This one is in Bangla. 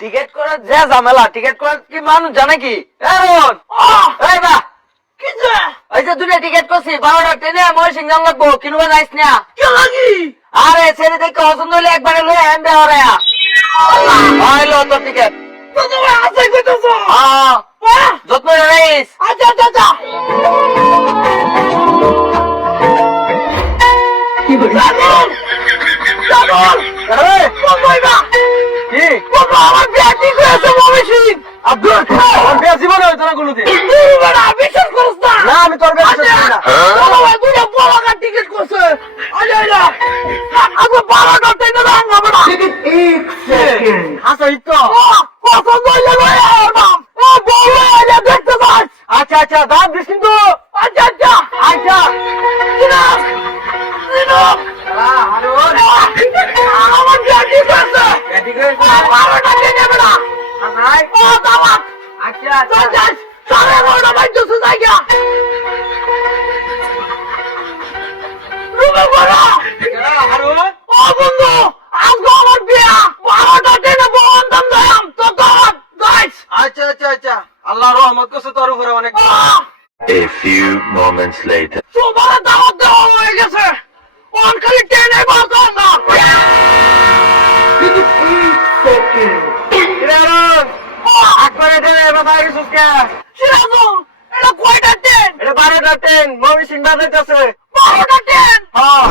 টিকেট করার যে ঝামেলা, টিকেট করার কি মানুষ জানে কি? এই বা কি যে এই যে দুটো টিকেট করছি 12টা ট্রেনে ময়ূরসিং যান লাগবো, কিনবা যাইস না? কি লাগি আরে ছেলে দেখে পছন্দ হলে একবারে লয়ে আনবে ওরে। হইলো তোর টিকেট। তো তোমার আছে কইতেছো যত্ন রাইস। আচ্ছা আচ্ছা আচ্ছা কি বলি? জাগল জাগল আরে কোন কইবা কি বাবা আমার বিয়া ঠিক হয়েছে মমিসিং আব্দুল আমার বিয়ে জীবনে হইতো না কোনোদিন। তুই বড় বিশ্বাস করছ না না আমি তোর বিয়ে বিশ্বাস করি না। বাবা ভাই দুইটা বড় কার টিকিট করছে আরে আরে আগে 12টা ট্রেনে দাম হবে না টিকিট 1 সেকেন্ড আচ্ছা এই তো পছন্দ হইলে লয়ে আইবাম ও বড় আইলে দেখতে পাস আচ্ছা আচ্ছা দাম দিস কিন্তু। আচ্ছা আচ্ছা আচ্ছা দিনাম দিনাম হারুন আমার বিয়া ঠিক হয়েছে ঠিক হয়েছে। 12টা ট্রেনে হবে না হাই ও দাওয়াত আচ্ছা চল আচ্ছা যাস 11:30 বাজছে জায়গা রুমে বড় হারুন ও বন্ধু আজকে আমার বিয়া 12টা ট্রেনে বন্ধন দাম তো দাওয়াত গাইস আচ্ছা আচ্ছা আচ্ছা আল্লাহ রহমত করছে তোর উপরে অনেক। A few moments later. তোমার দাওয়াত দেওয়া হয়ে গেছে অন খালি ট্রেনে বসো না কিন্তু 1 সেকেন্ড হারুন একবারে ট্রেনে এবার বাইরে সুস্কা। সিরাজুল এটা কয়টা ট্রেন এটা 12টা ট্রেন ময়ূরসিং বাজাইতেছে। 12টা ট্রেন হ্যাঁ